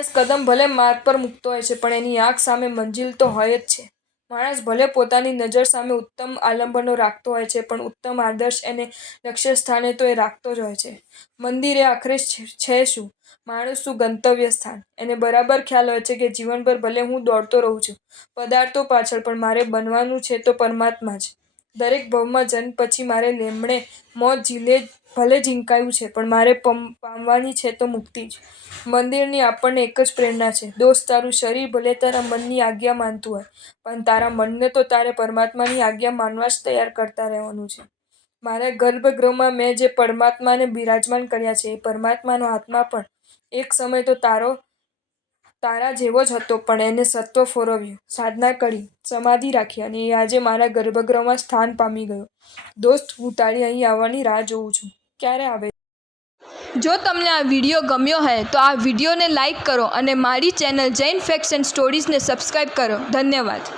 માણસ કદમ ભલે માર્ગ પર મૂકતો હોય છે, પણ એની આંખ સામે મંજિલ તો હોય જ છે. માણસ ભલે પોતાની નજર સામે ઉત્તમ આલંબનો રાખતો હોય છે, પણ ઉત્તમ આદર્શ એને લક્ષ્ય સ્થાને તો એ રાખતો જ હોય છે. મંદિર એ આખરે છે શું? માણસ શું ગંતવ્ય સ્થાન? એને બરાબર ખ્યાલ હોય છે કે જીવનભર ભલે હું દોડતો રહું છું પદાર્થો પાછળ, પણ મારે બનવાનું છે તો પરમાત્મા જ. દરેક ભવમાં જન્મ પછી મારે લેમડે મોત ભલે ઝીંકાયું છે, પણ મારે પામવાની છે તો મુક્તિ જ. મંદિરની આપણને એક જ પ્રેરણા છે, દોસ્ત, તારું શરીર ભલે તારા મનની આજ્ઞા માનતું હોય, પણ તારા મનને તો તારે પરમાત્માની આજ્ઞા માનવા જ તૈયાર કરતા રહેવાનું છે. મારા ગર્ભગૃહમાં મેં જે પરમાત્માને બિરાજમાન કર્યા છે, એ પરમાત્માનો આત્મા પણ એક સમય તો તારા જેવો જ હતો, પણ એને સત્વ ફોરવ્યું, સાધના કરી, સમાધિ રાખી અને એ આજે મારા ગર્ભગૃહમાં સ્થાન પામી ગયો. દોસ્ત, હું તારી અહીં આવવાની રાહ જોઉં છું. ક્યારે આવે? જો તમને આ વિડીયો ગમ્યો હોય તો આ વિડીયોને લાઈક કરો અને મારી ચેનલ જૈન ફેક્ટ્સ એન્ડ સ્ટોરીઝને સબસ્ક્રાઈબ કરો. ધન્યવાદ.